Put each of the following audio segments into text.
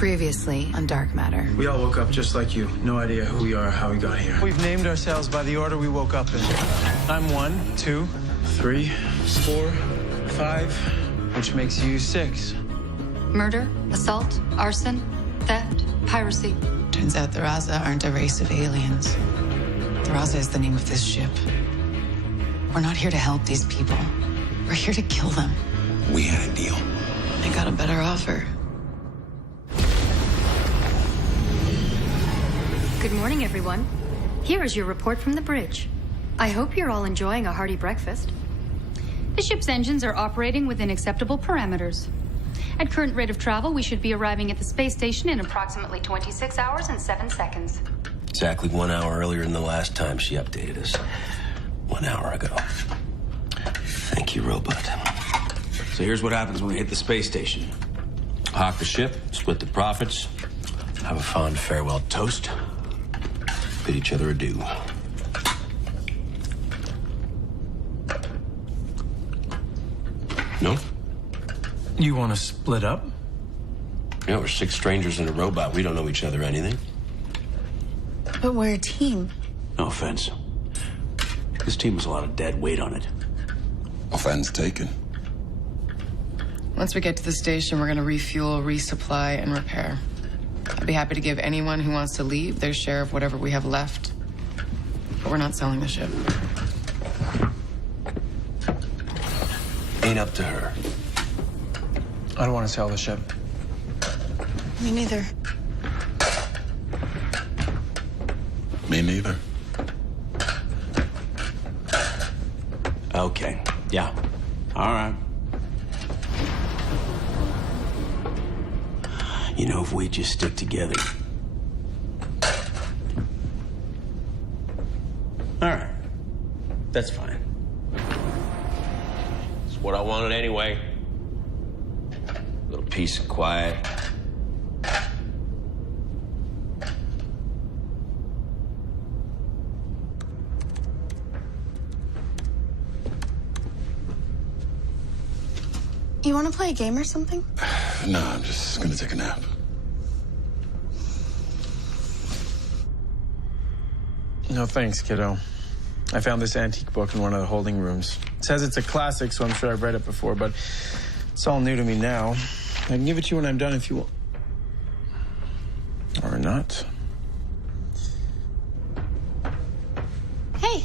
Previously on Dark Matter. We all woke up just like you. No idea who we are, how we got here. We've named ourselves by the order we woke up in. I'm 1, 2, 3, 4, 5. which makes you 6. Murder, assault, arson, theft, piracy. Turns out the Raza aren't a race of aliens. The Raza is the name of this ship. We're not here to help these people. We're here to kill them. We had a deal. I got a better offer. Good morning, everyone. Here is your report from the bridge. I hope you're all enjoying a hearty breakfast. The ship's engines are operating within acceptable parameters. At current rate of travel, we should be arriving at the space station in approximately 26 hours and 7 seconds. Exactly 1 hour earlier than the last time she updated us. 1 hour ago. Thank you, robot. So here's what happens when we hit the space station. Hawk the ship, split the profits, Have a fond farewell toast. Bid each other adieu. No? You want to split up? Yeah, we're 6 strangers and a robot. We don't know each other anything. But we're a team. no offense. This team has a lot of dead weight on it. Offense taken. Once we get to the station, we're going to refuel, resupply, and repair. I'd be happy to give anyone who wants to leave their share of whatever we have left. But we're not selling the ship. Ain't up to her. I don't want to sell the ship. Me neither. Me neither. Okay. Yeah. All right. You know, if we just stick together. All right. That's fine. It's what I wanted anyway. A little peace and quiet. You want to play a game or something? No, I'm just gonna take a nap. No thanks, kiddo. I found this antique book in one of the holding rooms. It says it's a classic, so I'm sure I've read it before, but it's all new to me now. I can give it to you when I'm done if you want. Or not. Hey.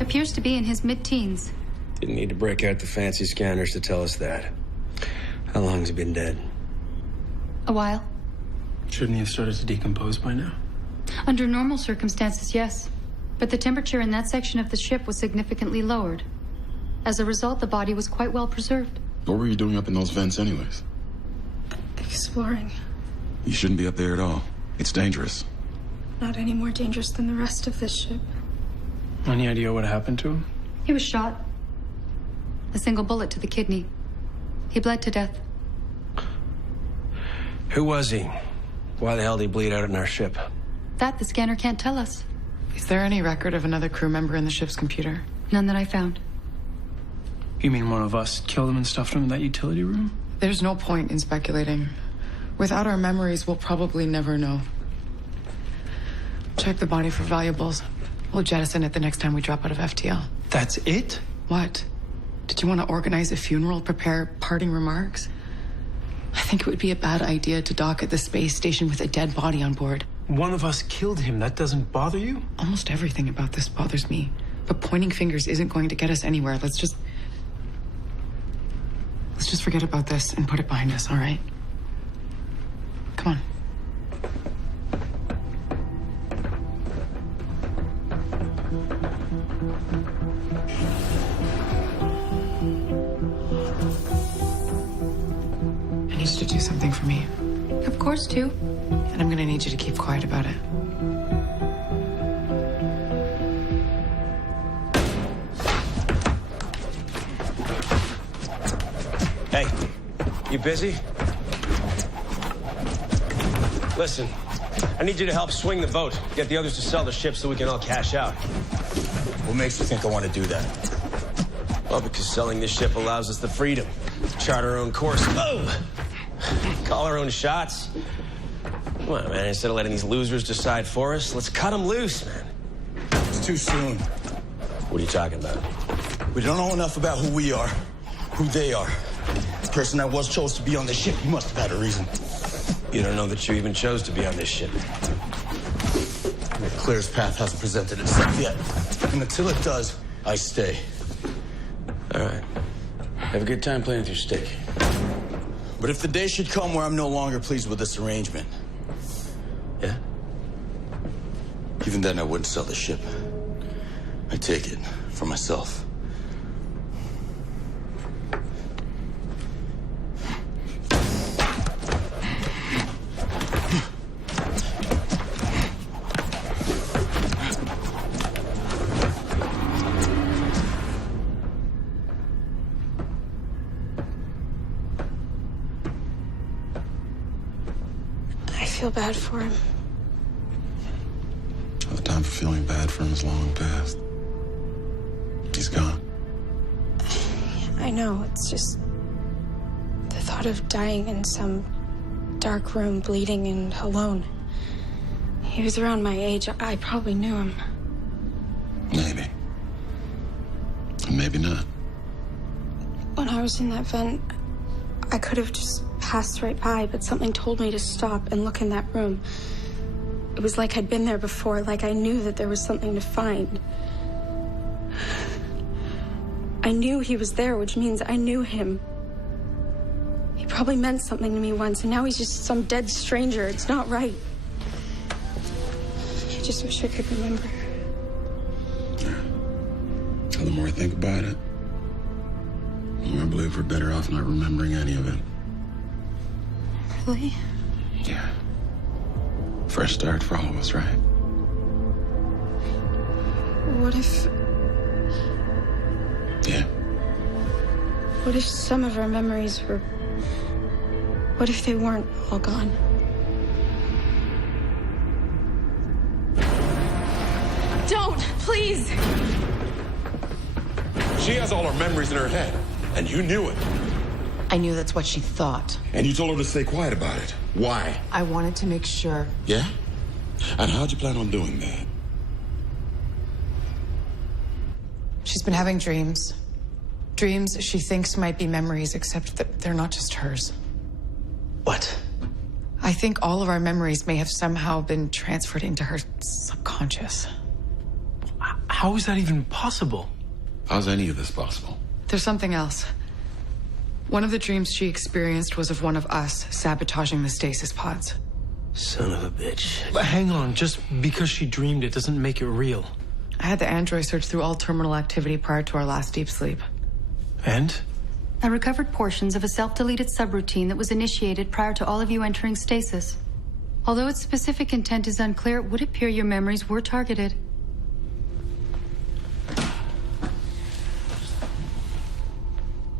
Appears to be in his mid-teens. Didn't need to break out the fancy scanners to tell us that. How long has he been dead? A while. Shouldn't he have started to decompose by now? Under normal circumstances, yes. But the temperature in that section of the ship was significantly lowered. As a result, the body was quite well preserved. What were you doing up in those vents anyways? Exploring. You shouldn't be up there at all. It's dangerous. Not any more dangerous than the rest of this ship. Any idea what happened to him? He was shot. A single bullet to the kidney. He bled to death. Who was he? Why the hell did he bleed out in our ship? That the scanner can't tell us. Is there any record of another crew member in the ship's computer? None that I found. You mean one of us killed him and stuffed him in that utility room? There's no point in speculating. Without our memories, we'll probably never know. Check the body for valuables. We'll jettison it the next time we drop out of FTL. That's it? What? Did you want to organize a funeral, prepare parting remarks? I think it would be a bad idea to dock at the space station with a dead body on board. One of us killed him. That doesn't bother you? Almost everything about this bothers me. But pointing fingers isn't going to get us anywhere. Let's just forget about this and put it behind us, all right? Come on. I need you to do something for me. Of course, too. And I'm gonna need you to keep quiet about it. Hey, you busy? Listen, I need you to help swing the vote. Get the others to sell the ship so we can all cash out. What makes you think I want to do that? Well, because selling this ship allows us the freedom to chart our own course. Oh! Call our own shots. Come on, man. Instead of letting these losers decide for us, let's cut them loose, man. It's too soon. What are you talking about? We don't know enough about who we are, who they are. The person that was chose to be on this ship, he must have had a reason. You don't know that you even chose to be on this ship. The clearest path hasn't presented itself yet. And until it does, I stay. All right. Have a good time playing with your stick. But if the day should come where I'm no longer pleased with this arrangement, Yeah? even then I wouldn't sell the ship. I take it for myself. I feel bad for him. The time for feeling bad for him is long past. He's gone. I know, it's just the thought of dying in some dark room, bleeding and alone. He was around my age. I probably knew him. Maybe. And maybe not. When I was in that vent, I could have just passed right by, but something told me to stop and look in that room. It was like I'd been there before, like I knew that there was something to find. I knew he was there, which means I knew him. He probably meant something to me once, and now he's just some dead stranger. It's not right. I just wish I could remember. The more I think about it, the more I believe we're better off not remembering any of it. Really? Yeah. Fresh start for all of us, right? What if... Yeah. What if some of our memories were... What if they weren't all gone? Don't, please! She has all her memories in her head, and you knew it. I knew that's what she thought. And you told her to stay quiet about it. Why? I wanted to make sure. Yeah? And how'd you plan on doing that? She's been having dreams. Dreams she thinks might be memories, except that they're not just hers. What? I think all of our memories may have somehow been transferred into her subconscious. How How is that even possible? How's any of this possible? There's something else. One of the dreams she experienced was of one of us sabotaging the stasis pods. Son of a bitch. But hang on, just because she dreamed it doesn't make it real. I had the android search through all terminal activity prior to our last deep sleep. And? I recovered portions of a self-deleted subroutine that was initiated prior to all of you entering stasis. Although its specific intent is unclear, it would appear your memories were targeted.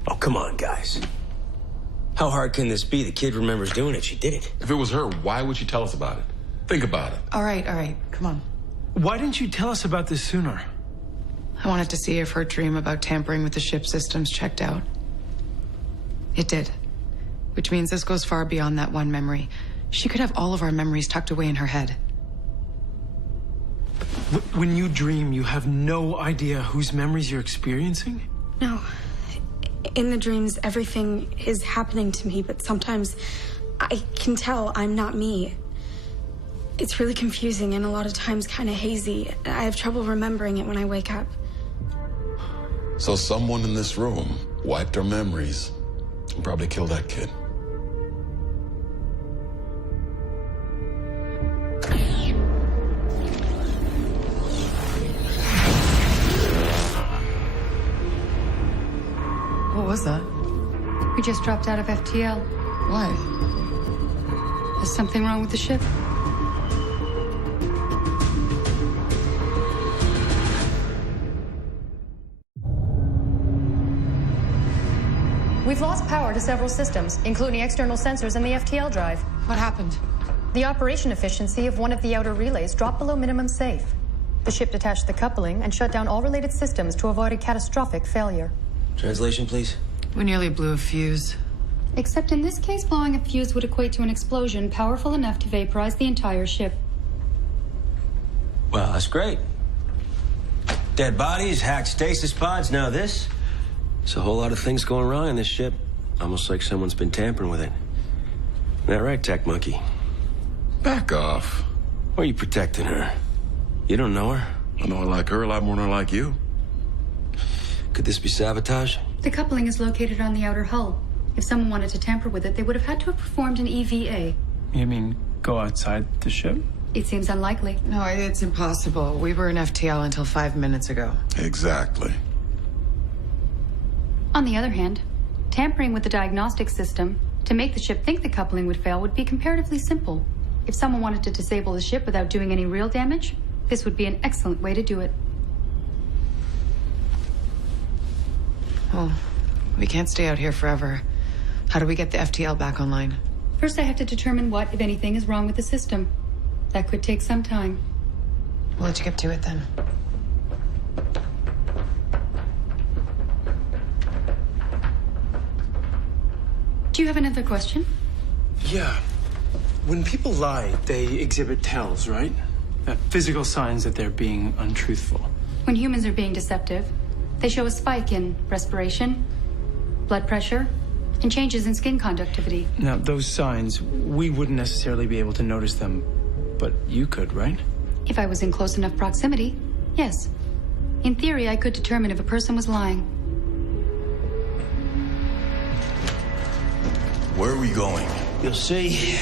Oh, come on, guys. How hard can this be? The kid remembers doing it. She did it. If it was her, why would she tell us about it? Think about it. All right, come on. Why didn't you tell us about this sooner? I wanted to see if her dream about tampering with the ship systems checked out. It did. Which means this goes far beyond that one memory. She could have all of our memories tucked away in her head. When you dream, you have no idea whose memories you're experiencing? No. In the dreams, everything is happening to me, but sometimes I can tell I'm not me. It's really confusing and a lot of times kind of hazy. I have trouble remembering it when I wake up. So someone in this room wiped her memories and probably killed that kid. What was that? We just dropped out of FTL. Why? Is something wrong with the ship? We've lost power to several systems, including external sensors and the FTL drive. What happened? The operation efficiency of one of the outer relays dropped below minimum safe. The ship detached the coupling and shut down all related systems to avoid a catastrophic failure. Translation, please. We nearly blew a fuse. Except in this case, blowing a fuse would equate to an explosion powerful enough to vaporize the entire ship. Well, that's great. Dead bodies, hacked stasis pods, now this. There's a whole lot of things going wrong in this ship. Almost like someone's been tampering with it. Isn't that right, Tech Monkey? Back off. Why are you protecting her? You don't know her. I know I like her a lot more than I like you. Could this be sabotage? The coupling is located on the outer hull. If someone wanted to tamper with it, they would have had to have performed an EVA. You mean go outside the ship? It seems unlikely. No, it's impossible. We were in FTL until 5 minutes ago. Exactly. On the other hand, tampering with the diagnostic system to make the ship think the coupling would fail would be comparatively simple. If someone wanted to disable the ship without doing any real damage, this would be an excellent way to do it. Well, we can't stay out here forever. How do we get the FTL back online? First, I have to determine what, if anything, is wrong with the system. That could take some time. We'll let you get to it then. Do you have another question? Yeah. When people lie, they exhibit tells, right? Physical signs that they're being untruthful. When humans are being deceptive, they show a spike in respiration, blood pressure, and changes in skin conductivity. Now, those signs, we wouldn't necessarily be able to notice them, but you could, right? If I was in close enough proximity, yes. In theory, I could determine if a person was lying. Where are we going? You'll see. You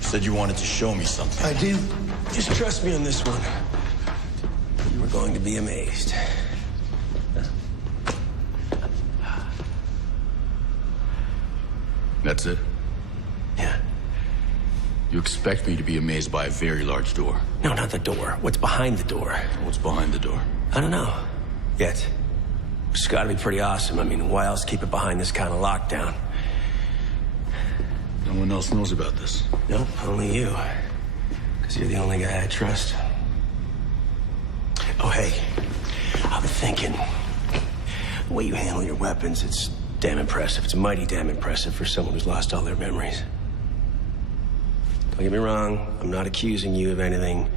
said you wanted to show me something. I do. Just trust me on this one. You were going to be amazed. That's it? Yeah. You expect me to be amazed by a very large door? No, not the door. What's behind the door? What's behind the door? I don't know. Yet. It's gotta be pretty awesome. I mean, why else keep it behind this kind of lockdown? No one else knows about this. Nope, only you. Because you're the only guy I trust. Oh, hey. I've been thinking. The way you handle your weapons, it's damn impressive. It's mighty damn impressive for someone who's lost all their memories. Don't get me wrong. I'm not accusing you of anything.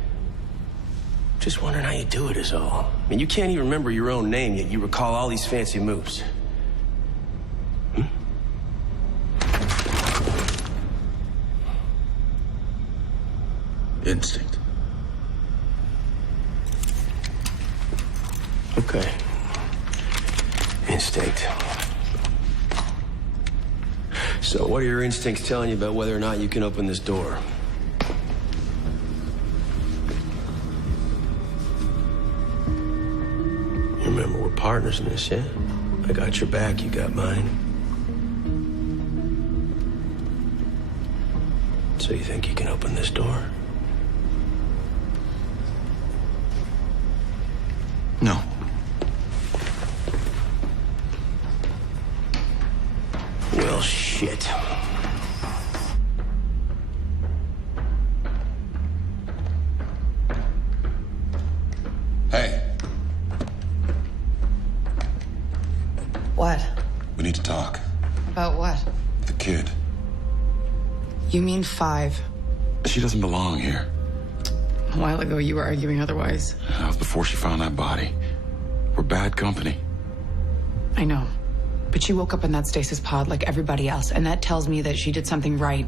Just wondering how you do it is all. I mean, you can't even remember your own name, yet you recall all these fancy moves. Instinct. Okay. Instinct. So what are your instincts telling you about whether or not you can open this door? You remember, we're partners in this, yeah? I got your back, you got mine. So you think you can open this door? No. Well, shit. Hey, What? we need to talk. About what? The kid. You mean 5. She doesn't belong here. A while ago, you were arguing otherwise. That was before she found that body. We're bad company. I know. But she woke up in that stasis pod like everybody else, and that tells me that she did something right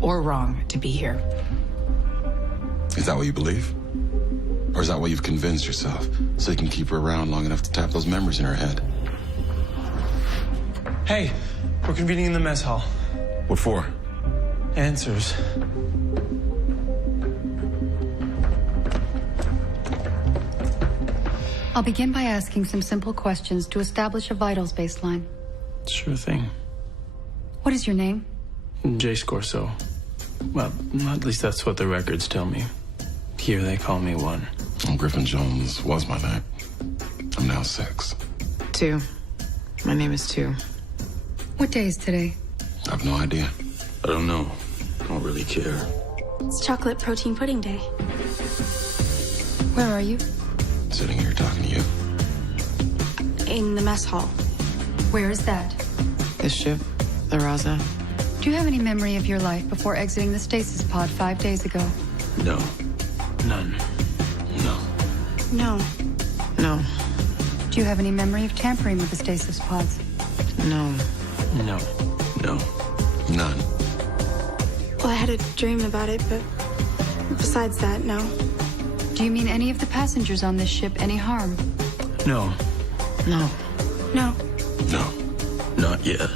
or wrong to be here. Is that what you believe? Or is that what you've convinced yourself so you can keep her around long enough to tap those memories in her head? Hey, we're convening in the mess hall. What for? Answers. I'll begin by asking some simple questions to establish a vitals baseline. Sure thing. What is your name? J. Scorso. Well, at least that's what the records tell me. Here they call me 1. Well, Griffin Jones was my name. I'm now 6. 2. My name is 2. What day is today? I have no idea. I don't know. I don't really care. It's chocolate protein pudding day. Where are you? Sitting here talking to you. In the mess hall. Where is that? This ship, the Raza. Do you have any memory of your life before exiting the stasis pod 5 days ago? No. None. No. No. No. Do you have any memory of tampering with the stasis pods? No. No. No. None. Well, I had a dream about it, but besides that, no. Do you mean any of the passengers on this ship any harm? No. No. No. No. Not yet.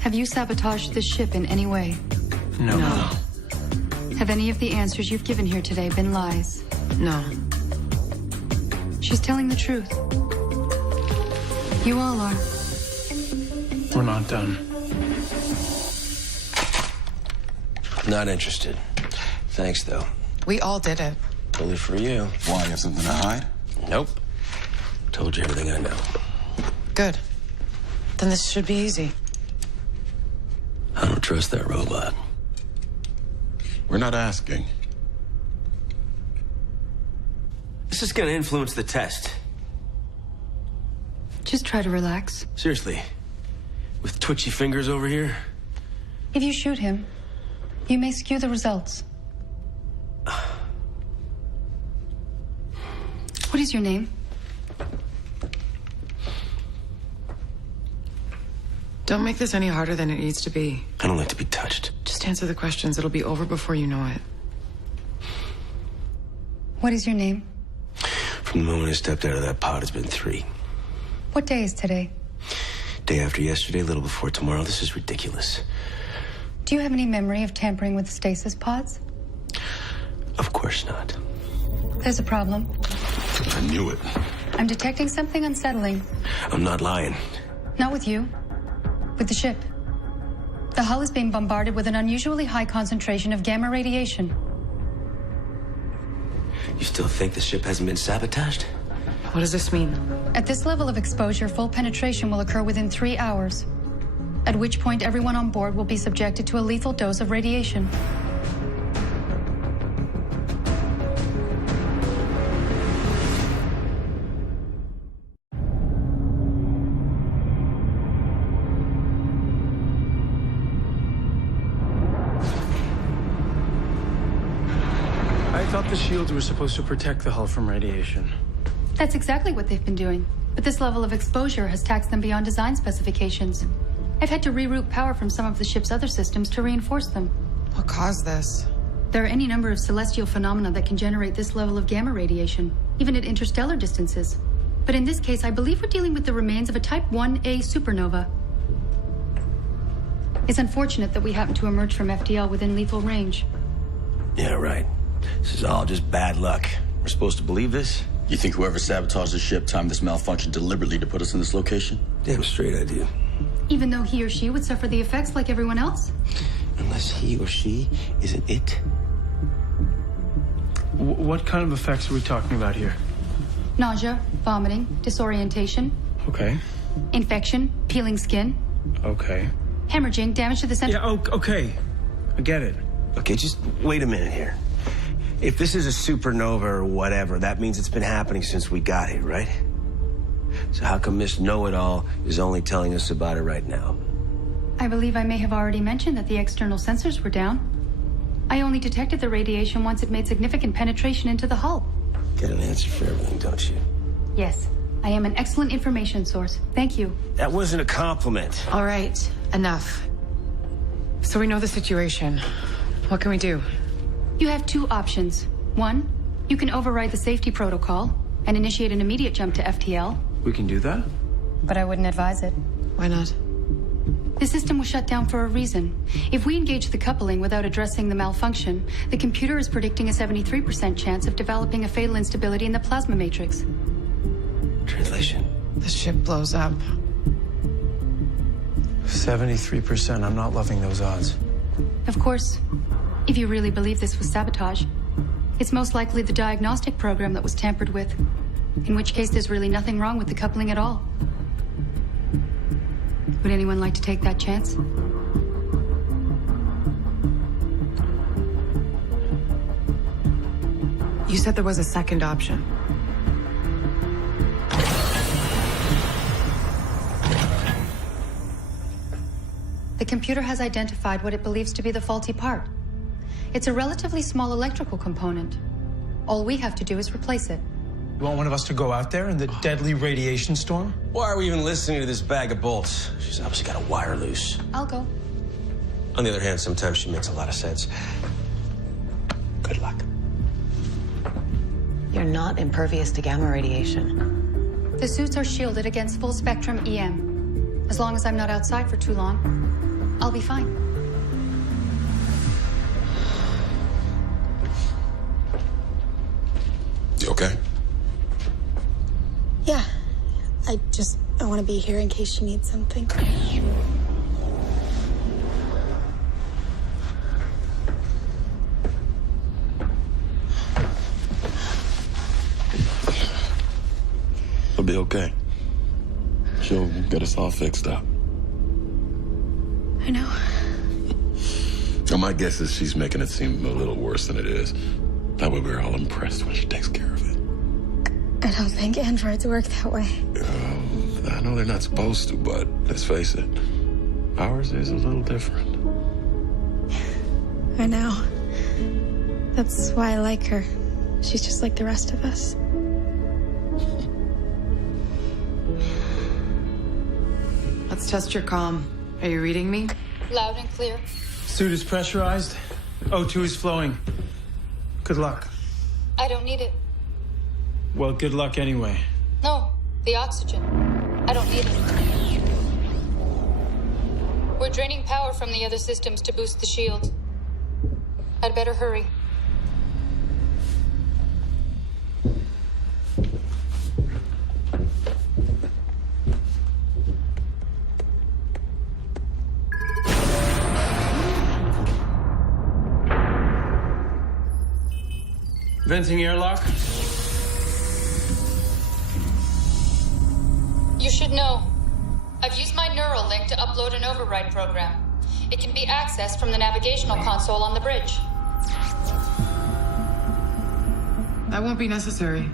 Have you sabotaged this ship in any way? No. No. Have any of the answers you've given here today been lies? No. She's telling the truth. You all are. We're not done. Not interested. Thanks, though. We all did it. Bully for you. Why, you have something to hide? Nope. Told you everything I know. Good. Then this should be easy. I don't trust that robot. We're not asking. This is gonna influence the test. Just try to relax. Seriously. With twitchy fingers over here? If you shoot him, you may skew the results. What is your name? Don't make this any harder than it needs to be. I don't like to be touched. Just answer the questions. It'll be over before you know it. What is your name? From the moment I stepped out of that pod, it's been 3. What day is today? Day after yesterday, a little before tomorrow. This is ridiculous. Do you have any memory of tampering with the stasis pods? Of course not. There's a problem. I knew it. I'm detecting something unsettling. I'm not lying. Not with you. With the ship. The hull is being bombarded with an unusually high concentration of gamma radiation. You still think the ship hasn't been sabotaged? What does this mean? At this level of exposure, full penetration will occur within 3 hours, at which point everyone on board will be subjected to a lethal dose of radiation. I thought the shields were supposed to protect the hull from radiation. That's exactly what they've been doing. But this level of exposure has taxed them beyond design specifications. I've had to reroute power from some of the ship's other systems to reinforce them. What caused this? There are any number of celestial phenomena that can generate this level of gamma radiation, even at interstellar distances. but in this case, I believe we're dealing with the remains of a Type 1A supernova. It's unfortunate that we happen to emerge from FTL within lethal range. Yeah, right. This is all just bad luck. We're supposed to believe this? You think whoever sabotaged the ship timed this malfunction deliberately to put us in this location? Damn straight I do. Even though he or she would suffer the effects like everyone else? Unless he or she isn't it. What kind of effects are we talking about here? Nausea, vomiting, disorientation, Okay. infection, peeling skin, Okay. hemorrhaging, damage to the center. Yeah, okay. I get it. Okay, just wait a minute here. If this is a supernova or whatever, that means it's been happening since we got here, right? So how come Miss Know-It-All is only telling us about it right now? I believe I may have already mentioned that the external sensors were down. I only detected the radiation once it made significant penetration into the hull. Get an answer for everything, don't you? Yes, I am an excellent information source. Thank you. That wasn't a compliment. All right, enough. So we know the situation. What can we do? You have two options. One, you can override the safety protocol and initiate an immediate jump to FTL. We can do that? But I wouldn't advise it. Why not? The system was shut down for a reason. If we engage the coupling without addressing the malfunction, the computer is predicting a 73% chance of developing a fatal instability in the plasma matrix. Translation. The ship blows up. 73%. I'm not loving those odds. Of course, if you really believe this was sabotage, it's most likely the diagnostic program that was tampered with, in which case there's really nothing wrong with the coupling at all. Would anyone like to take that chance? You said there was a second option. The computer has identified what it believes to be the faulty part. It's a relatively small electrical component. All we have to do is replace it. You want one of us to go out there in the deadly radiation storm? Why are we even listening to this bag of bolts? She's obviously got a wire loose. I'll go. On the other hand, sometimes she makes a lot of sense. Good luck. You're not impervious to gamma radiation. The suits are shielded against full spectrum EM. As long as I'm not outside for too long, I'll be fine. You okay? Yeah. I want to be here in case she needs something. It'll be okay. She'll get us all fixed up. I know. So my guess is she's making it seem a little worse than it is. That way we're all impressed when she takes care of it. I don't think androids work that way. I know they're not supposed to, but let's face it, ours is a little different. I know. That's why I like her. She's just like the rest of us. Let's test your comm. Are you reading me? Loud and clear. Suit is pressurized. O2 is flowing. Good luck. I don't need it. Well, good luck anyway. No, the oxygen. I don't need it. We're draining power from the other systems to boost the shield. I'd better hurry. Venting airlock. You should know. I've used my neural link to upload an override program. It can be accessed from the navigational console on the bridge. That won't be necessary.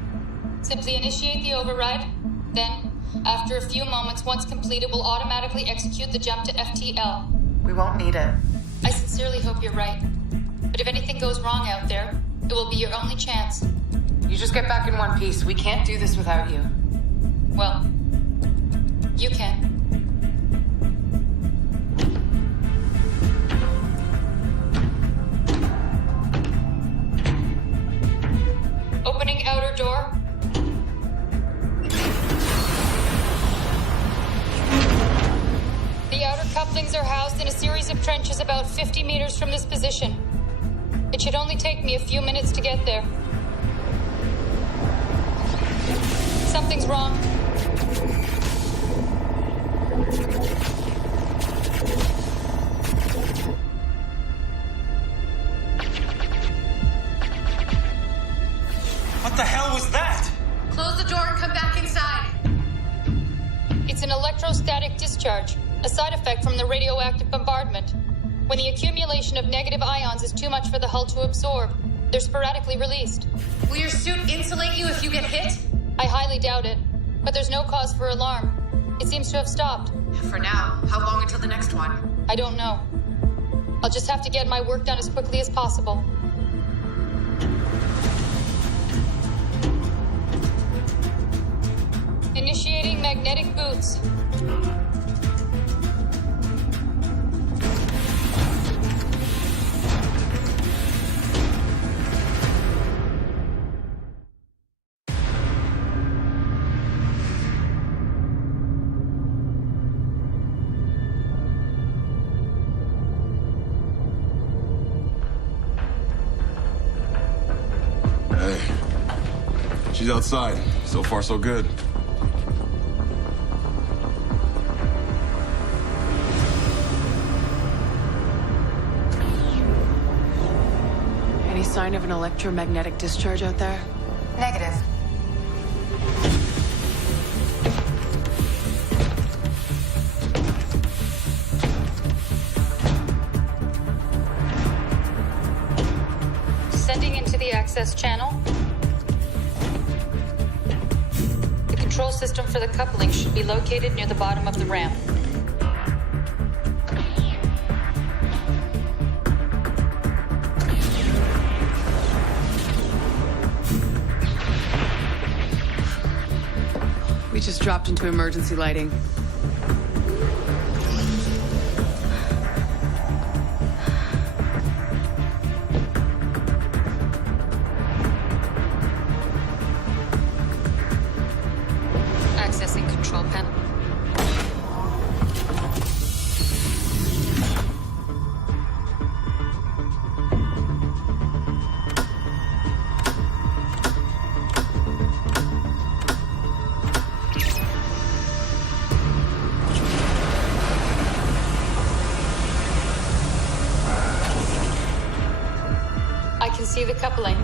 Simply initiate the override. Then, after a few moments, once completed, will automatically execute the jump to FTL. We won't need it. I sincerely hope you're right. But if anything goes wrong out there, it will be your only chance. You just get back in one piece. We can't do this without you. Well, you can. Opening outer door. holdings are housed in a series of trenches about 50 meters from this position. It should only take me a few minutes to get there. Something's wrong. What the hell was that? Close the door and come back inside. It's an electrostatic discharge, a side effect from the radioactive bombardment. When the accumulation of negative ions is too much for the hull to absorb, they're sporadically released. Will your suit insulate you if you get hit? I highly doubt it, but there's no cause for alarm. It seems to have stopped. For now. How long until the next one? I don't know. I'll just have to get my work done as quickly as possible. Initiating magnetic boots. Hey, she's outside. So far, so good. Any sign of an electromagnetic discharge out there? Negative. Sending into the access channel. The control system for the coupling should be located near the bottom of the ramp. We just dropped into emergency lighting. Accessing control panel. I can see the coupling.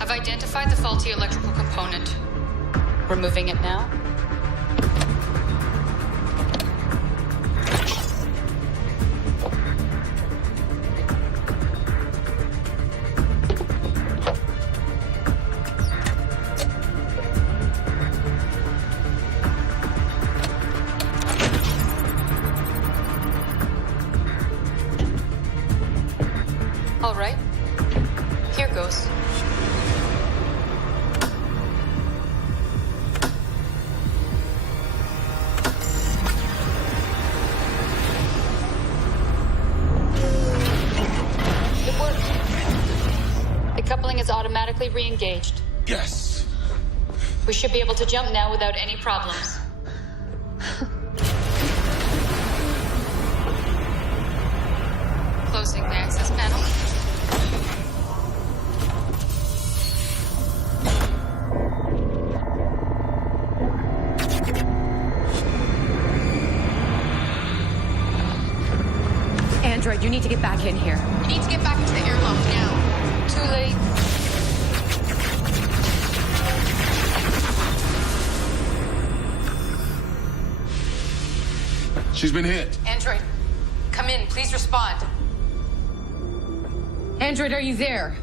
I've identified the faulty electrical component. Removing it now. All right. Here goes. It worked. The coupling is automatically re-engaged. Yes. We should be able to jump now without any problems. Closing the access panel. Android, you need to get back in here. You need to get back into the airlock now. Too late. She's been hit. Android, come in. Please respond. Android, are you there?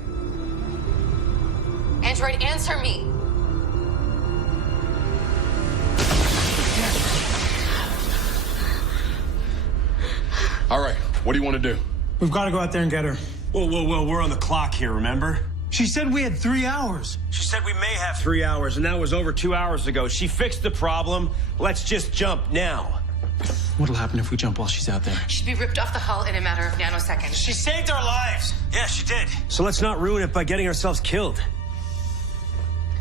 Android, answer me. All right, what do you want to do? We've got to go out there and get her. Whoa, whoa, whoa, we're on the clock here, remember? She said we had 3 hours. She said we may have 3 hours, and that was over 2 hours ago. She fixed the problem. Let's just jump now. What'll happen if we jump while she's out there? She'd be ripped off the hull in a matter of nanoseconds. She saved our lives. Yeah, she did. So let's not ruin it by getting ourselves killed.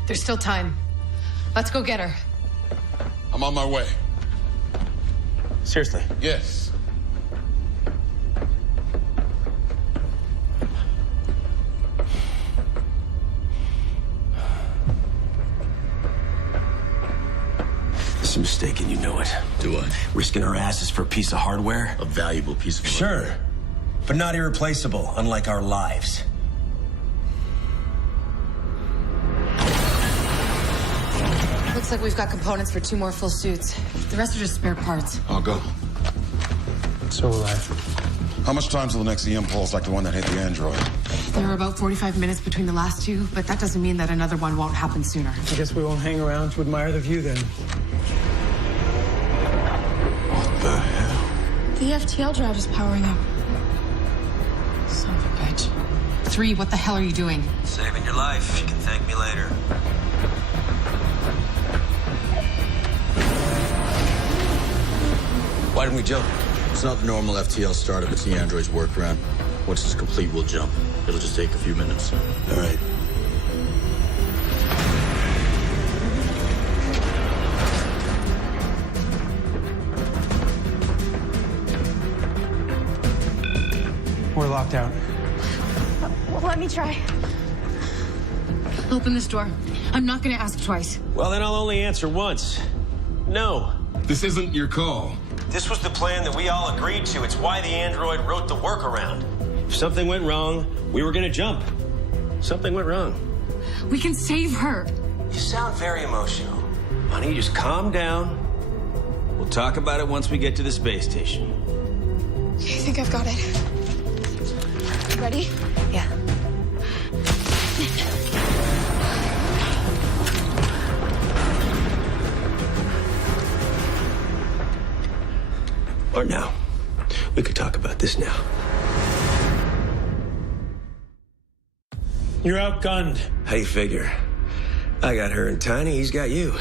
There's still time. Let's go get her. I'm on my way. Seriously. Yes. This is a mistake and you know it. Do I? Risking our asses for a piece of hardware? A valuable piece of Sure. But not irreplaceable, unlike our lives. Looks like we've got components for 2 more full suits. The rest are just spare parts. I'll go. So will I. How much time till the next EM pulse like the one that hit the android? There are about 45 minutes between the last 2, but that doesn't mean that another one won't happen sooner. I guess we won't hang around to admire the view then. What the hell? The FTL drive is powering up. Son of a bitch. 3, what the hell are you doing? Saving your life. You can thank me later. Why didn't we jump? It's not the normal FTL startup, it's the android's workaround. Once it's complete, we'll jump. It'll just take a few minutes. All right. We're locked out. Well, let me try. Open this door. I'm not gonna ask twice. Well, then I'll only answer once. No. This isn't your call. This was the plan that we all agreed to. It's why the android wrote the workaround. If something went wrong, we were gonna jump. Something went wrong. We can save her. You sound very emotional. Honey, just calm down. We'll talk about it once we get to the space station. Okay, I think I've got it. Ready? Yeah. Or now. We could talk about this now. You're outgunned. How do you figure? I got her and Tiny, he's got you.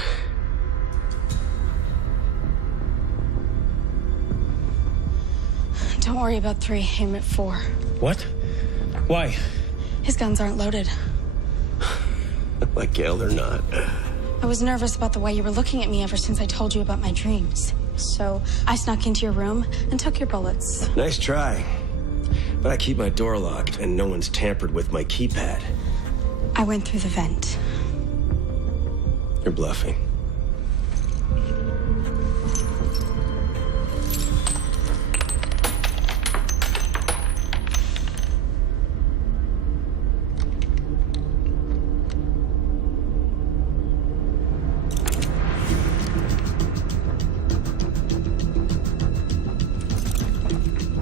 Don't worry about 3, aim at 4. What? Why? His guns aren't loaded. Like Gale or not. I was nervous about the way you were looking at me ever since I told you about my dreams. So I snuck into your room and took your bullets. Nice try. But I keep my door locked and no one's tampered with my keypad. I went through the vent. You're bluffing.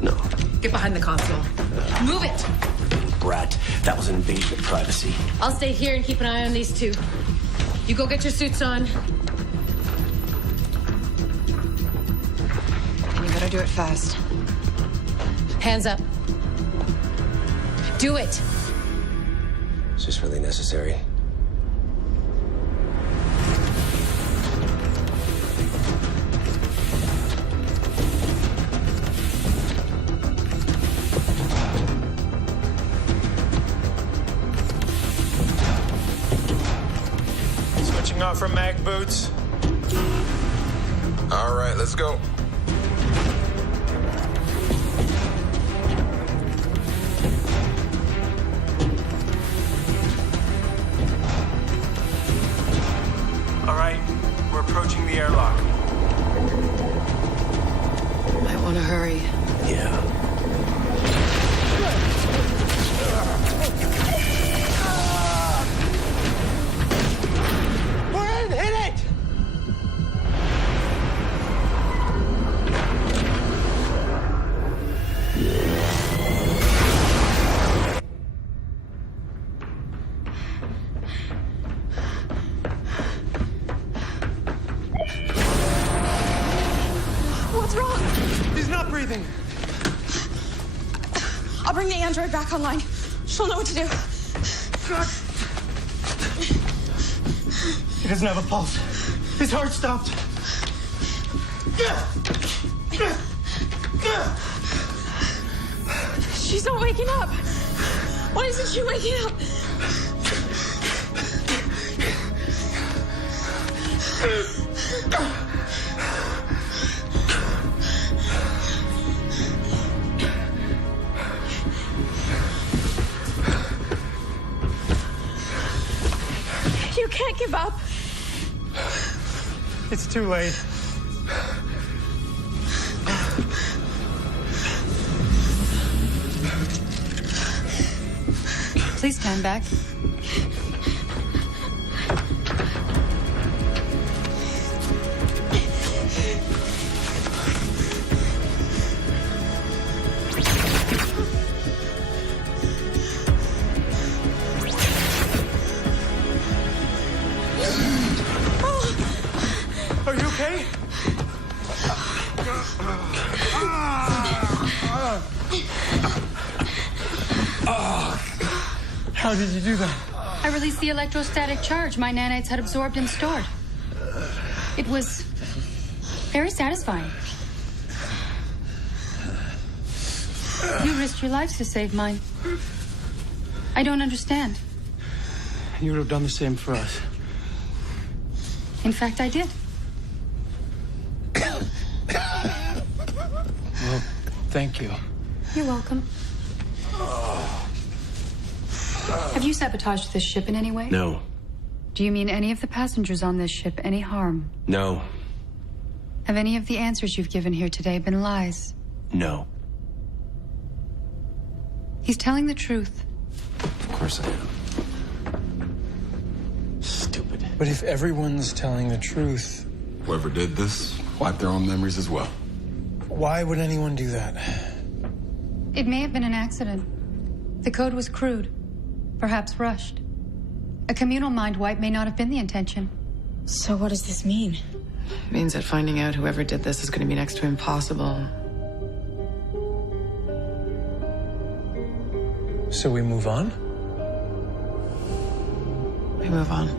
No. Get behind the console. Move it! Brat, that was an invasion of privacy. I'll stay here and keep an eye on these 2. You go get your suits on. And you better do it fast. Hands up. Do it! Is this really necessary? Switching off from mag boots. All right, let's go. All right, we're approaching the airlock. Might want to hurry. Yeah. We're in! Hit it! What's wrong? He's not breathing. I'll bring the android back online. She'll know what to do. He doesn't have a pulse. His heart stopped. She's not waking up. Why isn't she waking up? give up. It's too late. Please stand back. Are you okay? How did you do that? I released the electrostatic charge my nanites had absorbed and stored. It was very satisfying. You risked your lives to save mine. I don't understand. You would have done the same for us. In fact, I did. Well, thank you. You're welcome. Have you sabotaged this ship in any way? No. Do you mean any of the passengers on this ship any harm? No. Have any of the answers you've given here today been lies? No. He's telling the truth. Of course I am. Stupid. But if everyone's telling the truth, Whoever did this wiped their own memories as well. why would anyone do that? It may have been an accident. The code was crude, perhaps rushed. A communal mind wipe may not have been the intention. So what does this mean? It means that finding out whoever did this is going to be next to impossible. So we move on? We move on.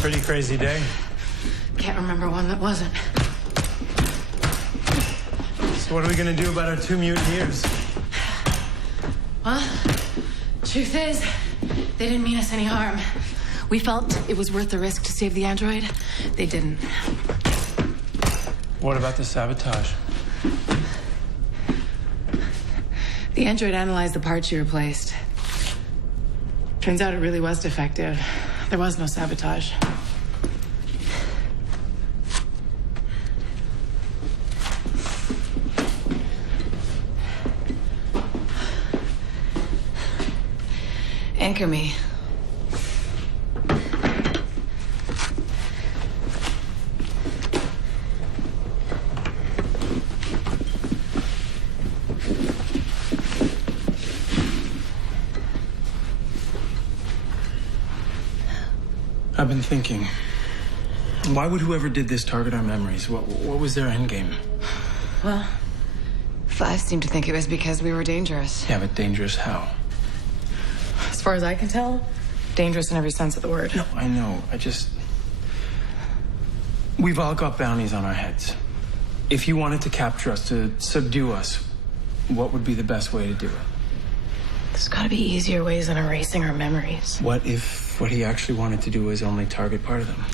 Pretty crazy day. Can't remember one that wasn't. So what are we gonna do about our 2 mutineers? Well, truth is, they didn't mean us any harm. We felt it was worth the risk to save the android. They didn't. What about the sabotage? The android analyzed the parts you replaced. Turns out it really was defective. There was no sabotage. Anchor me. I've been thinking, why would whoever did this target our memories? What was their endgame? Well, 5 seemed to think it was because we were dangerous. Yeah, but dangerous how? As far as I can tell, dangerous in every sense of the word. No, I know. We've all got bounties on our heads. If you wanted to capture us, to subdue us, what would be the best way to do it? There's gotta be easier ways than erasing our memories. What if what he actually wanted to do was only target part of them?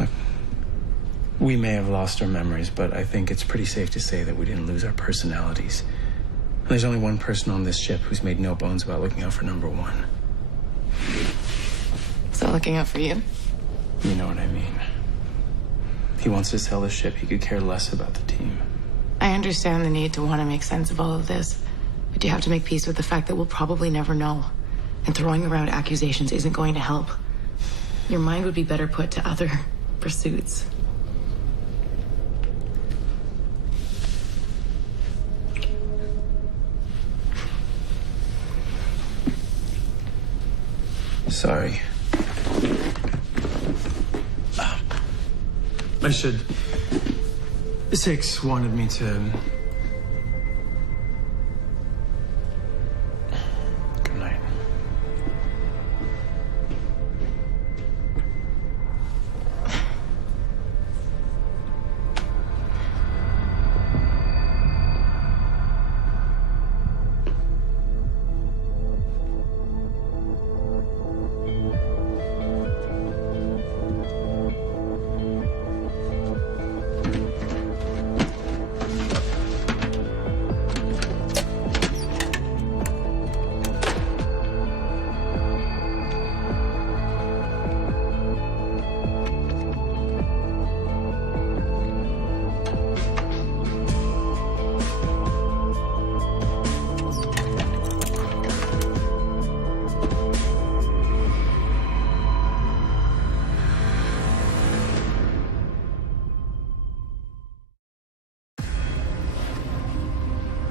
Look, we may have lost our memories, but I think it's pretty safe to say that we didn't lose our personalities. There's only one person on this ship who's made no bones about looking out for number 1. So looking out for you? You know what I mean. He wants to sell the ship. He could care less about the team. I understand the need to want to make sense of all of this, but you have to make peace with the fact that we'll probably never know. And throwing around accusations isn't going to help. Your mind would be better put to other pursuits. Sorry. I should. 6 wanted me to. Good night.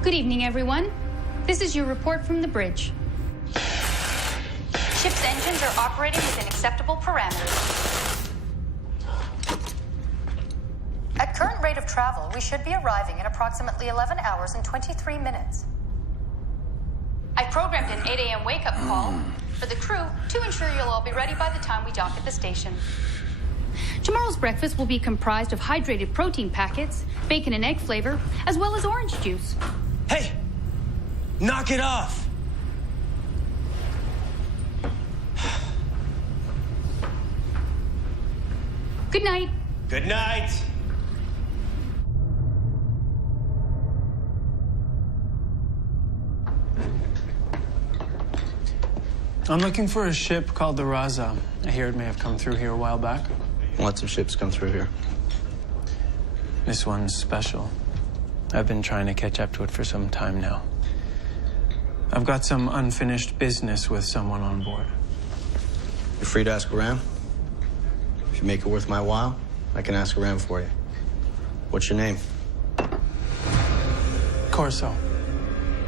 Good evening, everyone. This is your report from the bridge. Ship's engines are operating within acceptable parameters. At current rate of travel, we should be arriving in approximately 11 hours and 23 minutes. I programmed an 8 a.m. wake-up call for the crew to ensure you'll all be ready by the time we dock at the station. Tomorrow's breakfast will be comprised of hydrated protein packets, bacon and egg flavor, as well as orange juice. Hey! Knock it off! Good night. Good night! I'm looking for a ship called the Raza. I hear it may have come through here a while back. Lots of ships come through here. This one's special. I've been trying to catch up to it for some time now. I've got some unfinished business with someone on board. You're free to ask around. If you make it worth my while, I can ask around for you. What's your name? Corso.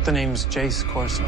The name's Jace Corso.